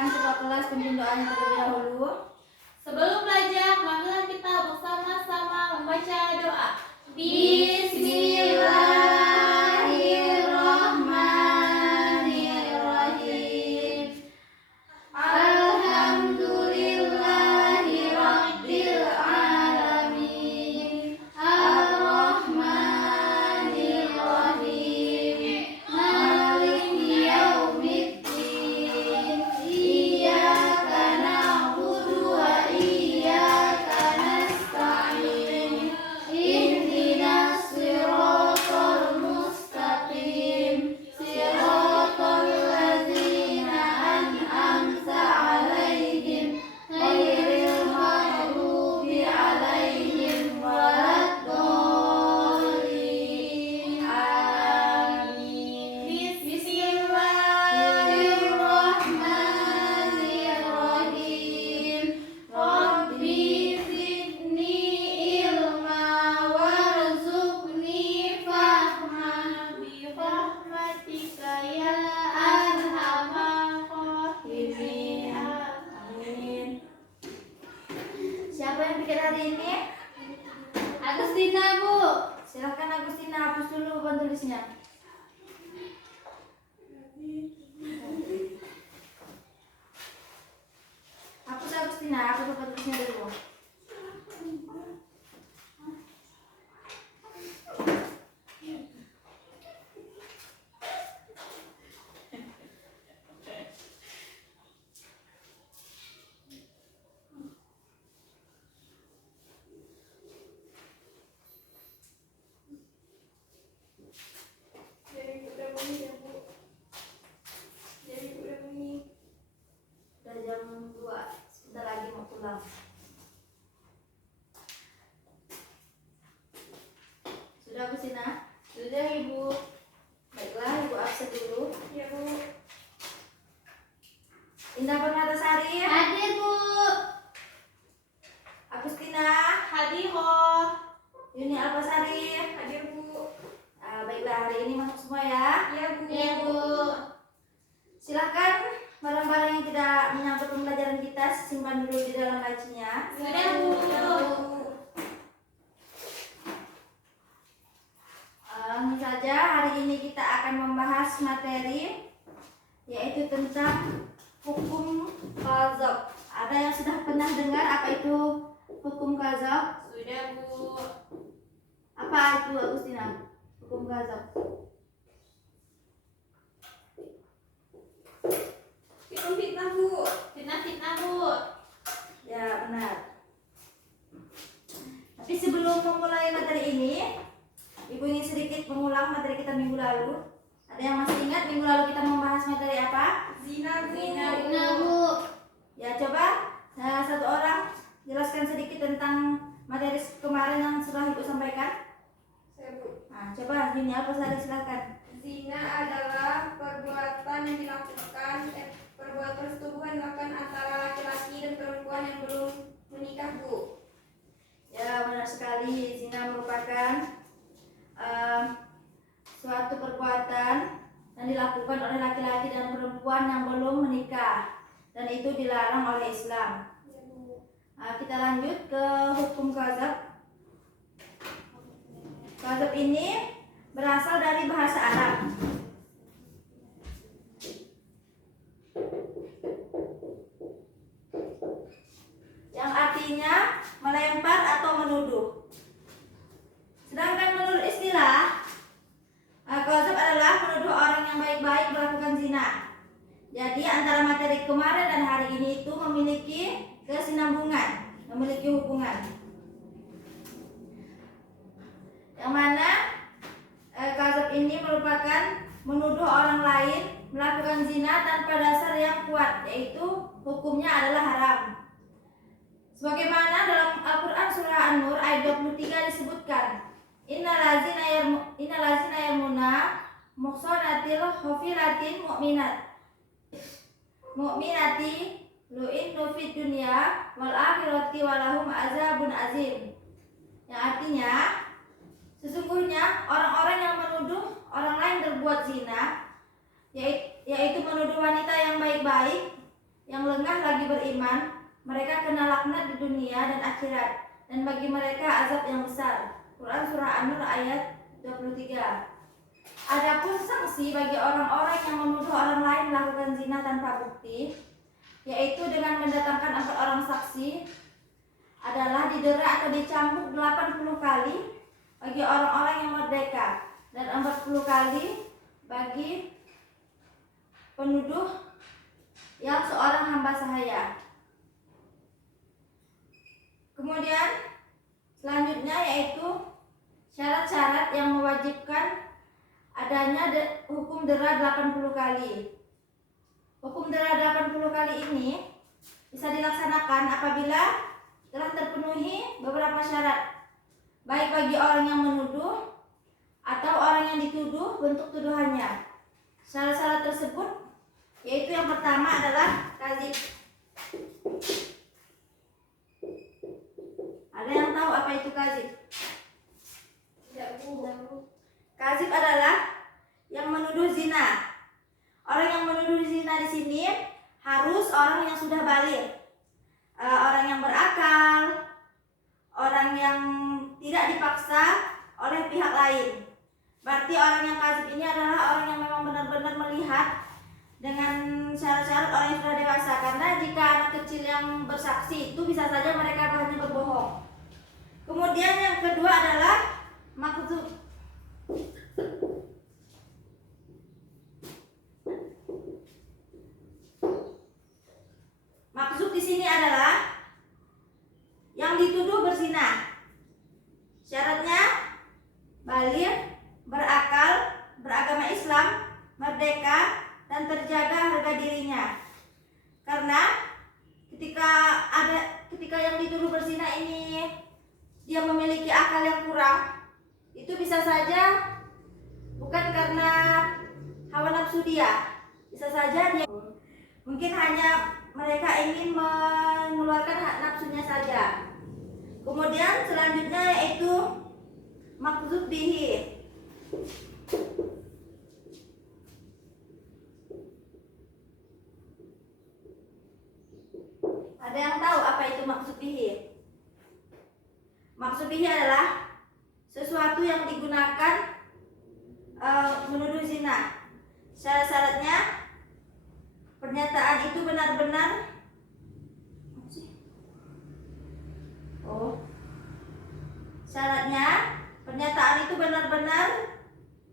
silakan ketua kelas pimpin doanya terlebih dahulu. Sebelum belajar, marilah kita bersama-sama membaca doa. Bismillahirrahmanirrahim. Alhamdulillahirabbil alamin. Arrahmanirrahim. Maliki yaumiddin. Iyyaka na'budu wa iyyaka nasta'in. Ihdinas siratal mustaqim. Siratal ladzina an'amta 'alaihim ghairil maghdubi 'alaihim waladdallin. Amin. Bismillahirrahmanirrahim. Rabbi zidni ilma warzuqni fahma bi rahmatika ya arhamar rahimin. Amin. Siapa yang bikin hari ini? Agustina, Bu. Silakan Agustina, hapus dulu beban tulisnya. Hapus Agustina, hapus beban tulisnya dulu. Udah jam 2, sebentar lagi mau pulang. Sudah Agustina? Sudah Ibu. Baiklah, Ibu absen dulu. Ya, Bu. Indah Permatasari. Hadir, Bu. Agustina. Hadir, Yuni Alpasari. Hadir, Bu. Baiklah, hari ini masuk semua ya. Ya, Bu. Ya, Bu. Silakan barang-barang yang tidak menyangkut pembelajaran kita simpan dulu di dalam lacinya. Sudah, Bu. Langsung saja, hari ini kita akan membahas materi yaitu tentang hukum qadzaf. Ada yang sudah pernah dengar apa itu hukum qadzaf? Sudah, Bu. Apa itu Agustina? Hukum qadzaf. Itu fitnah, Bu. Fitnah, Bu. Ya, benar. Tapi sebelum memulai materi ini, Ibu ingin sedikit mengulang materi kita minggu lalu. Ada yang masih ingat minggu lalu kita membahas materi apa? Zina, Bu. Zina, Bu. Ya, coba salah satu orang jelaskan sedikit tentang materi kemarin yang sudah Ibu sampaikan. Saya, Bu. Nah, coba Yuni Alpasari silakan. Zina adalah perbuatan yang dilakukan perbuatan persetubuhan dilakukan antara laki-laki dan perempuan yang belum menikah, Bu. Ya, benar sekali. Zina merupakan suatu perbuatan yang dilakukan oleh laki-laki dan perempuan yang belum menikah, dan itu dilarang oleh Islam. Ya, Bu. Kita lanjut ke hukum qadzaf. Qadzaf ini berasal dari bahasa Arab. Yang artinya melempar atau menuduh. Sedangkan menurut istilah, qadzaf adalah menuduh orang yang baik-baik melakukan zina. Jadi antara materi kemarin dan hari ini itu memiliki kesinambungan, memiliki hubungan. Yang mana qadzaf ini merupakan menuduh orang lain melakukan zina tanpa dasar yang kuat, yaitu hukumnya adalah haram. Sebagaimana dalam Al-Quran surah An-Nur ayat 23 disebutkan, Innalazina yarmuna muhsanatil khafilatin mu'minati lu'innu fid dunya wal akhirati walahum azabun azim. Yang artinya, sesungguhnya orang-orang yang menuduh orang lain berbuat zina, yaitu menuduh wanita yang baik-baik yang lengah lagi beriman, mereka kena laknat di dunia dan akhirat, dan bagi mereka azab yang besar. Quran Surah An-Nur ayat 23. Adapun sanksi bagi orang-orang yang menuduh orang lain melakukan zina tanpa bukti, yaitu dengan mendatangkan 4 orang saksi, adalah didera atau dicambuk 80 kali bagi orang-orang yang merdeka dan 40 kali bagi penuduh yang seorang hamba sahaya. Kemudian selanjutnya yaitu syarat-syarat yang mewajibkan adanya hukum dera 80 kali. Hukum dera 80 kali ini bisa dilaksanakan apabila telah terpenuhi beberapa syarat, baik bagi orang yang menuduh atau orang yang dituduh bentuk tuduhannya. Syarat-syarat tersebut yaitu yang pertama adalah kadzib. Ada yang tahu apa itu kadzib? Tidak tahu. Kadzib adalah yang menuduh zina. Orang yang menuduh zina di sini harus orang yang sudah baligh, orang yang berakal, orang yang tidak dipaksa oleh pihak lain. Berarti orang yang kadzib ini adalah orang yang memang benar-benar melihat dengan syarat-syarat orang yang sudah dewasa. Karena jika anak kecil yang bersaksi itu bisa saja mereka hanya berbohong. Kemudian yang kedua adalah makdzub. Makdzub di sini adalah yang dituduh berzina. Syaratnya baligh, berakal, beragama Islam, merdeka, dan terjaga harga dirinya. Karena ketika yang dituduh berzina ini dia memiliki akal yang kurang, itu bisa saja bukan karena hawa nafsu dia, bisa saja dia mungkin hanya mereka ingin mengeluarkan hak nafsunya saja. Kemudian selanjutnya yaitu makdzub bihi. Ada yang tahu apa itu maksud bihi? Maksud bihi adalah sesuatu yang digunakan menuduh zina. Syarat-syaratnya pernyataan itu benar-benar syaratnya pernyataan itu benar-benar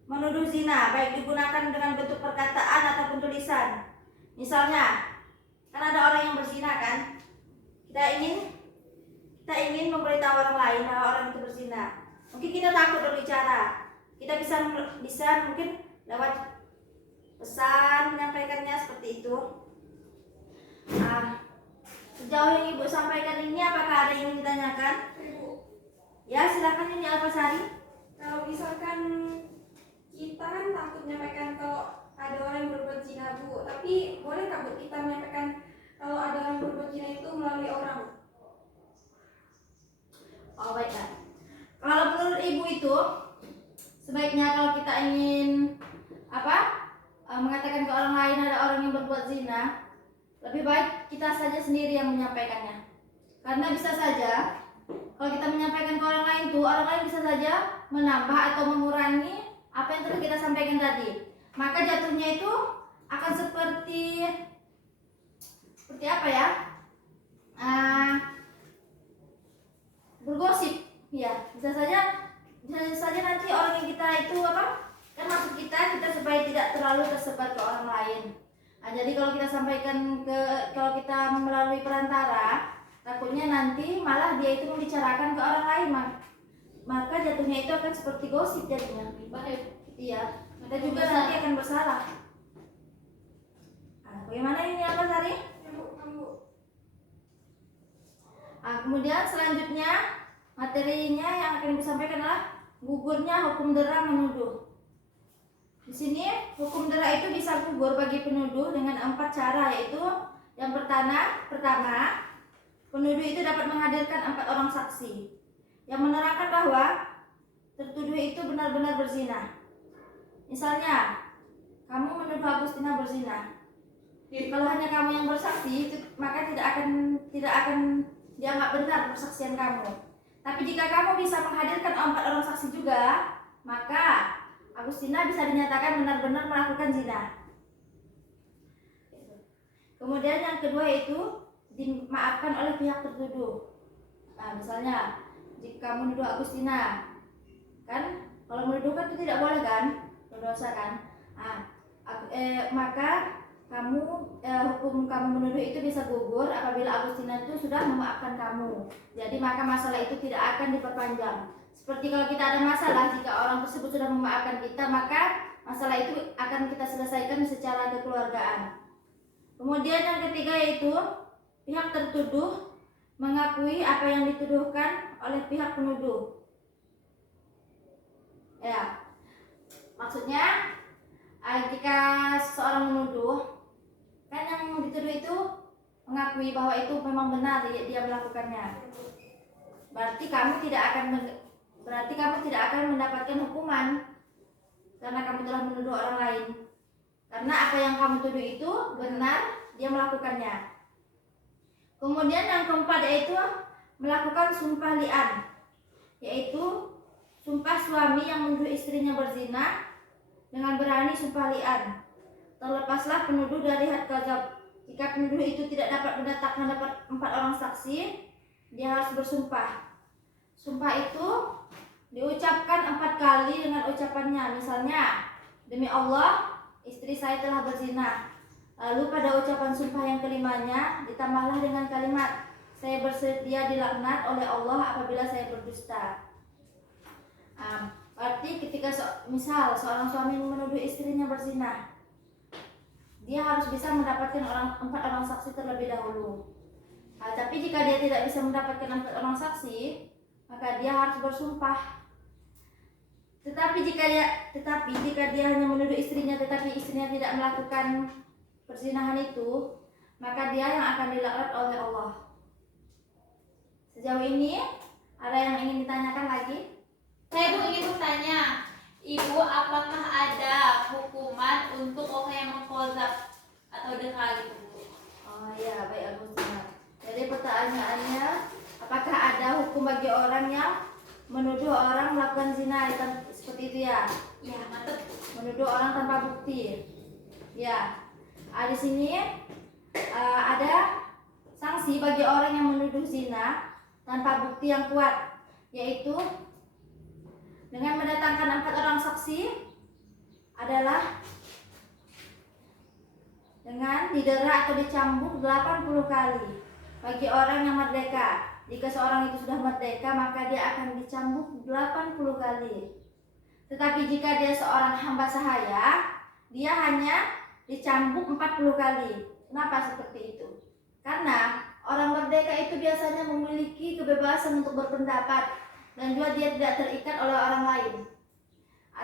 menuduh zina, baik digunakan dengan bentuk perkataan ataupun tulisan. Misalnya, kan ada orang yang berzina kan? Kita ingin memberitahu orang lain bahwa orang itu berzina. Mungkin kita takut berbicara. Kita bisa mungkin lewat pesan menyampaikannya seperti itu. Sejauh yang Ibu sampaikan ini apakah ada yang ingin ditanyakan? Ibu, Ya, silakan ini Alfasari. kalau misalkan kita kan takut menyampaikan kalau ada orang yang berbuat zina, Bu, tapi boleh tak Bu kita menyampaikan kalau ada orang yang berbuat zina itu melalui orang? Oh, baiklah. Kalau menurut Ibu itu sebaiknya kalau kita ingin mengatakan ke orang lain ada orang yang berbuat zina, lebih baik kita saja sendiri yang menyampaikannya. Karena bisa saja kalau kita menyampaikan ke orang lain tuh, orang lain bisa saja menambah atau mengurangi apa yang telah kita sampaikan tadi. Maka jatuhnya itu akan seperti apa ya? Bergosip. Ya, bisa saja nanti orang yang kita itu kan maksud kita supaya tidak terlalu tersebar ke orang lain. Jadi kalau kita sampaikan kalau kita melalui perantara, takutnya nanti malah dia itu membicarakan ke orang lain, maka jatuhnya itu akan seperti gosip jadinya. Baik, iya. Kita juga nanti akan bersalah. Bagaimana ini apa Sari? Kemudian selanjutnya materinya yang akan disampaikan adalah gugurnya hukum dera menuduh. Di sini hukum dera itu bisa gugur bagi penuduh dengan 4 cara, yaitu yang pertama penuduh itu dapat menghadirkan 4 orang saksi yang menerangkan bahwa tertuduh itu benar-benar berzina. Misalnya, kamu menuduh Agustina berzina. Kalau hanya kamu yang bersaksi, maka tidak akan dianggap benar persaksian kamu. Tapi jika kamu bisa menghadirkan 4 orang saksi juga, maka Agustina bisa dinyatakan benar-benar melakukan zina. Kemudian yang kedua itu dimaafkan oleh pihak tertuduh. Nah, misalnya jika kamu menuduh Agustina, kan kalau menuduh kan itu tidak boleh kan, berdosa kan. Maka hukum kamu menuduh itu bisa gugur apabila Agustina itu sudah memaafkan kamu. Jadi maka masalah itu tidak akan diperpanjang. Seperti kalau kita ada masalah, jika orang tersebut sudah memaafkan kita, maka masalah itu akan kita selesaikan secara kekeluargaan. Kemudian yang ketiga yaitu pihak tertuduh mengakui apa yang dituduhkan oleh pihak penuduh. Ya, maksudnya jika seseorang menuduh, kan yang dituduh itu mengakui bahwa itu memang benar dia melakukannya. Berarti kamu tidak akan mendapatkan hukuman karena kamu telah menuduh orang lain. Karena apa yang kamu tuduh itu benar dia melakukannya. Kemudian yang keempat yaitu melakukan sumpah li'an, yaitu sumpah suami yang menuduh istrinya berzina dengan berani sumpah li'an. Terlepaslah penuduh dari had kadzab. Jika penuduh itu tidak dapat mendatangkan 4 orang saksi, dia harus bersumpah. Sumpah itu diucapkan 4 kali dengan ucapannya. Misalnya, demi Allah, istri saya telah berzina. Lalu pada ucapan sumpah yang kelimanya ditambahlah dengan kalimat, saya bersedia dilaknat oleh Allah apabila saya berdusta. Berarti ketika misal seorang suami menuduh istrinya berzina, dia harus bisa mendapatkan 4 orang saksi terlebih dahulu. Tapi jika dia tidak bisa mendapatkan 4 orang saksi, maka dia harus bersumpah. Tetapi jika dia hanya menuduh istrinya tetapi istrinya tidak melakukan perzinahan itu, maka dia yang akan dilaknat oleh Allah. Sejauh ini ada yang ingin ditanyakan lagi? Saya ingin bertanya, Ibu, apakah ada hukuman untuk orang yang mengkozab atau dekal gitu, Bu? Oh iya, baik Agustina. Jadi pertanyaannya, apakah ada hukum bagi orang yang menuduh orang melakukan zina seperti itu ya? Ya, mantap. Menuduh orang tanpa bukti. Ya. Di sini ada sanksi bagi orang yang menuduh zina tanpa bukti yang kuat, yaitu dengan mendatangkan 4 orang saksi adalah dengan didera atau dicambuk 80 kali bagi orang yang merdeka. Jika seorang itu sudah merdeka, maka dia akan dicambuk 80 kali. Tetapi jika dia seorang hamba sahaya, dia hanya dicambuk 40 kali. Kenapa seperti itu? Karena orang merdeka itu biasanya memiliki kebebasan untuk berpendapat dan juga dia tidak terikat oleh orang lain.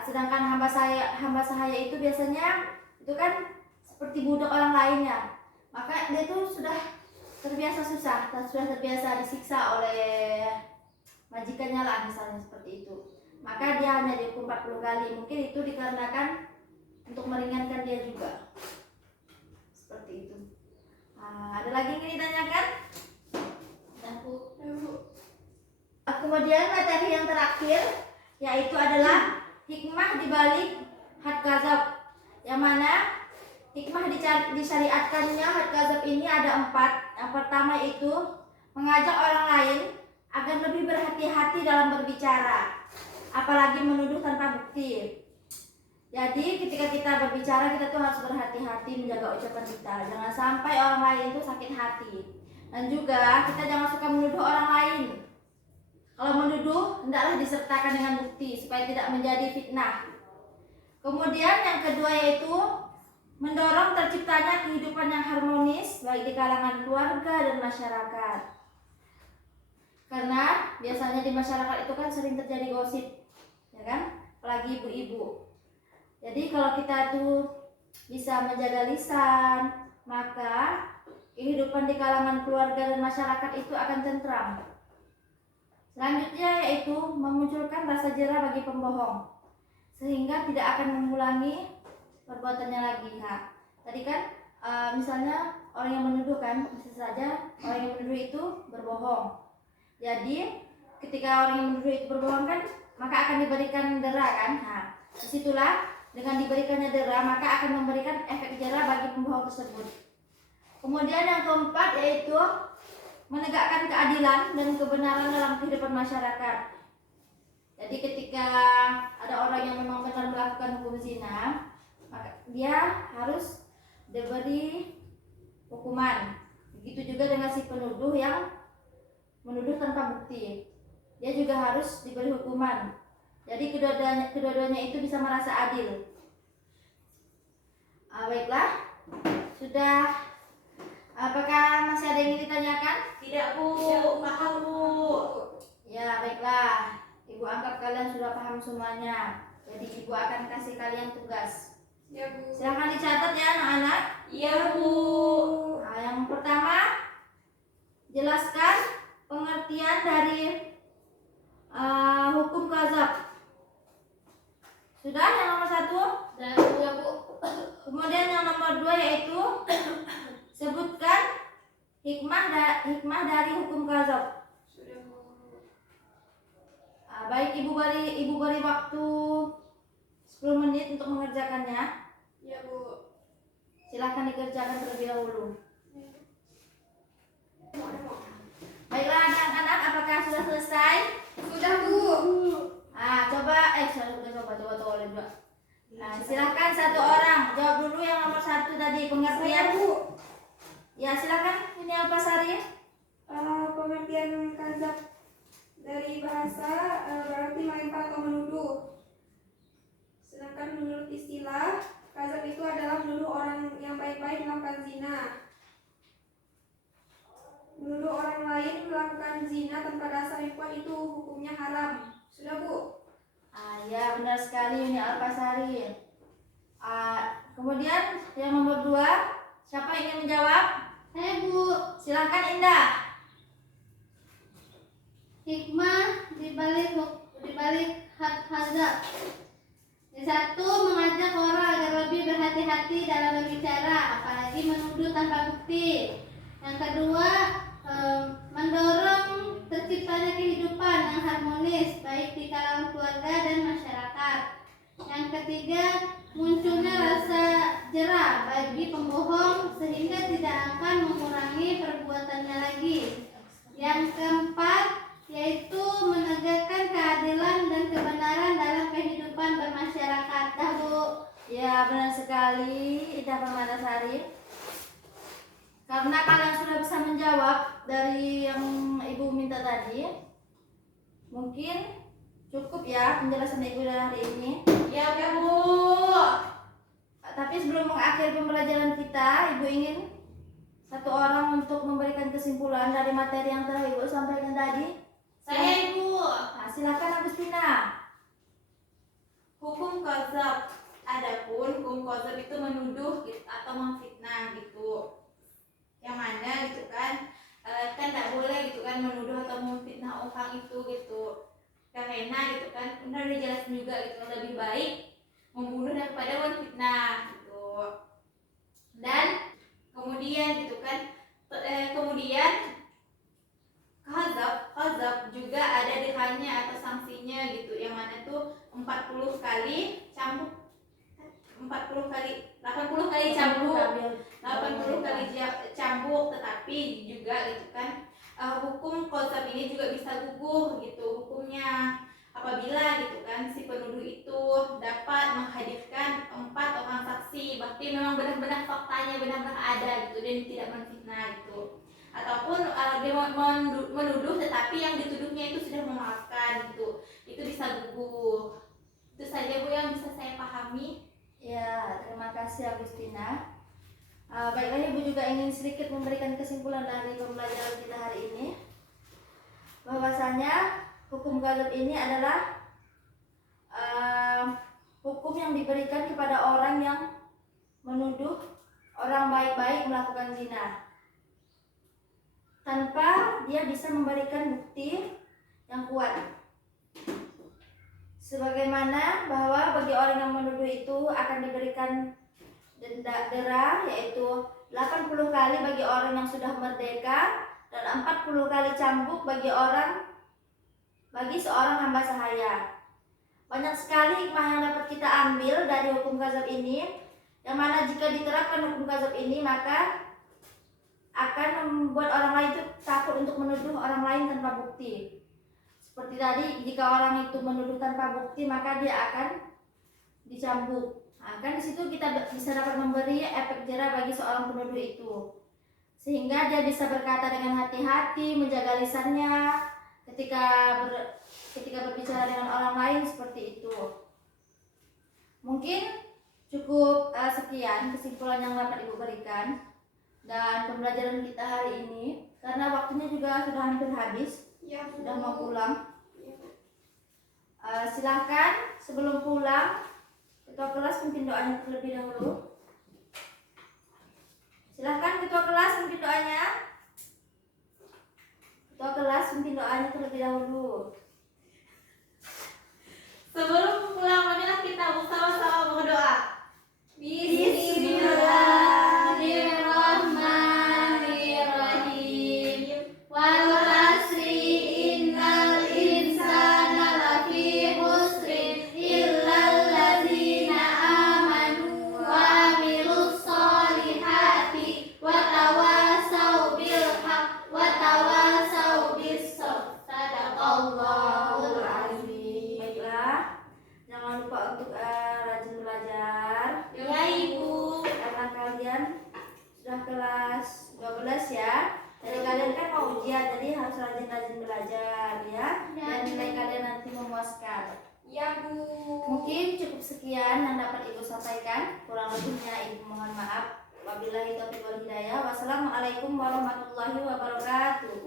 Sedangkan hamba sahaya itu biasanya itu kan seperti budak orang lainnya. Maka dia itu sudah terbiasa disiksa oleh majikannya lah, misalnya seperti itu. Maka dia hanya dihukum 40 kali. Mungkin itu dikarenakan untuk meringankan dia juga. Seperti itu. Ada lagi yang ingin ditanyakan? Kemudian materi yang terakhir yaitu adalah hikmah dibalik had kadzab, yang mana hikmah disyariatkannya had kadzab ini ada 4. Yang pertama itu mengajak orang lain agar lebih berhati-hati dalam berbicara, apalagi menuduh tanpa bukti. Jadi ketika kita berbicara, kita tuh harus berhati-hati menjaga ucapan kita. Jangan sampai orang lain itu sakit hati. Dan juga kita jangan suka menuduh orang lain. Kalau menuduh, hendaklah disertakan dengan bukti supaya tidak menjadi fitnah. Kemudian yang kedua yaitu mendorong terciptanya kehidupan yang harmonis baik di kalangan keluarga dan masyarakat. Karena biasanya di masyarakat itu kan sering terjadi gosip, ya kan? Apalagi ibu-ibu. Jadi kalau kita tuh bisa menjaga lisan, maka kehidupan di kalangan keluarga dan masyarakat itu akan tentram. Selanjutnya yaitu memunculkan rasa jera bagi pembohong, sehingga tidak akan mengulangi perbuatannya lagi. Nah, tadi kan misalnya orang yang menuduh kan, bisa saja orang yang menuduh itu berbohong. Jadi ketika orang yang menuduh itu berbohong kan, maka akan diberikan dera kan. Nah, disitulah dengan diberikannya dera maka akan memberikan efek jera bagi pembohong tersebut. Kemudian yang keempat yaitu menegakkan keadilan dan kebenaran dalam kehidupan masyarakat. Jadi ketika ada orang yang memang benar melakukan hukum zina, maka dia harus diberi hukuman. Begitu juga dengan si penuduh yang menuduh tanpa bukti, dia juga harus diberi hukuman. Jadi kedua-duanya itu bisa merasa adil. Baiklah, sudah. Apakah masih ada yang ingin ditanyakan? Tidak Bu, paham Bu. Ya baiklah, Ibu anggap kalian sudah paham semuanya. Jadi Ibu akan kasih kalian tugas. Ya Bu. Silahkan dicatat ya anak-anak. Iya Bu. Nah, yang pertama, jelaskan pengertian dari hukum qadzaf. Sudah yang nomor 1? Dan Bu ya Bu. Kemudian yang nomor 2 yaitu sebutkan hikmah dari hukum qadzaf. Sudah Bu. Baik, Ibu beri waktu 10 menit untuk mengerjakannya. Ya Bu. Silahkan dikerjakan terlebih dahulu. Baiklah anak-anak, apakah sudah selesai? Sudah Bu. Coba dua. Nah, silahkan satu orang jawab dulu yang nomor 1 tadi, pengertian. Saya Bu. Ya silahkan, ini apa Sari? Pengertian qadzaf dari bahasa berarti melempar atau menuduh. Sedangkan menurut istilah, qadzaf itu adalah menuduh orang yang baik-baik melakukan zina. Menuduh orang lain melakukan zina tanpa dasar yang kuat itu hukumnya haram. Sudah Bu? Ya benar sekali ini Alpasari. Kemudian yang nomor 2, siapa yang ingin menjawab? Saya Bu. Silahkan Indah. Hikmah dibalik hak qadzaf. Yang 1, mengajak orang agar lebih berhati-hati dalam berbicara, apalagi menuduh tanpa bukti. Yang kedua, mendorong terciptanya kehidupan yang harmonis baik di kalangan keluarga dan masyarakat. Yang ketiga, munculnya rasa jera bagi pembohong sehingga tidak akan mengurangi perbuatannya lagi. Yang keempat, yaitu menegakkan keadilan dan kebenaran dalam kehidupan bermasyarakat. Dah Bu. Ya benar sekali Indah Permatasari. Karena kalian sudah bisa menjawab dari yang Ibu minta tadi, mungkin cukup ya penjelasan Ibu hari ini. Ya Bu. Tapi sebelum mengakhiri pembelajaran kita, Ibu ingin satu orang untuk memberikan kesimpulan dari materi yang telah Ibu sampaikan tadi. Saya Ibu. Nah, silakan Agustina. Hukum qadzaf. Adapun hukum qadzaf itu menuduh atau memfitnah gitu. Yang mana gitu kan tidak boleh gitu kan menuduh atau memfitnah orang itu gitu. Karena gitu kan udah dijelasin juga gitu, lebih baik membunuh daripada memfitnah gitu. Dan kemudian gitu kan kemudian qadzaf juga ada diranya atau sanksinya gitu, yang mana tuh 80 kali cambuk, 80 kali 80 kali cambuk, 80 kali cambuk. Tetapi juga gitu kan hukum qadzaf ini juga bisa gugur gitu hukumnya apabila gitu kan si penuduh itu dapat menghadirkan 4 orang saksi, berarti memang benar-benar faktanya benar-benar ada gitu dan tidak menfitnah gitu. Ataupun dia menuduh tetapi yang dituduhnya itu sudah memaafkan gitu, itu bisa gugur. Itu saja Bu yang bisa saya pahami. Ya, terima kasih Agustina. Baiklah, Ibu juga ingin sedikit memberikan kesimpulan dari pembelajaran kita hari ini, bahwasanya hukum qadzaf ini adalah hukum yang diberikan kepada orang yang menuduh orang baik-baik melakukan zina tanpa dia bisa memberikan bukti yang kuat. Sebagaimana bahwa bagi orang yang menuduh itu akan diberikan denda, yaitu 80 kali bagi orang yang sudah merdeka, dan 40 kali cambuk bagi seorang hamba sahaya. Banyak sekali hikmah yang dapat kita ambil dari hukum ghazab ini, yang mana jika diterapkan hukum ghazab ini maka akan membuat orang lain itu takut untuk menuduh orang lain tanpa bukti. Seperti tadi, jika orang itu menuduh tanpa bukti maka dia akan dicambuk. Nah, kan di situ kita bisa dapat memberi efek jerah bagi seorang penuduh itu, sehingga dia bisa berkata dengan hati-hati, menjaga lisannya ketika berbicara dengan orang lain seperti itu. Mungkin cukup sekian kesimpulan yang dapat Ibu berikan dan pembelajaran kita hari ini, karena waktunya juga sudah hampir habis, Ya, Bu. sudah mau pulang. Ya. Silahkan sebelum pulang Ketua kelas pimpin doanya terlebih dahulu. Silahkan Ketua kelas pimpin doanya. Ketua kelas pimpin doanya terlebih dahulu. Sebelum pulang, marilah kita bersama-sama berdoa. Bismillahirrahmanirrahim. Wal asri innal insana lafi khusrin illal ladzina amanu wa amilus solihati wa tawasau bil haq wa tawasau bis sabr. Sadaqallahul azim. Baiklah, jangan lupa untuk rajin belajar. Ya Ibu. Karena kalian sudah kelas 12 ya. Jadi kalian kan mau ujian, jadi harus rajin-rajin belajar ya. Dan nilai kalian nanti memuaskan. Ya, Bu. Mungkin cukup sekian yang dapat Ibu sampaikan. Kurang lebihnya Ibu mohon maaf. Wabillahi taufiq wal hidayah. Wassalamualaikum warahmatullahi wabarakatuh.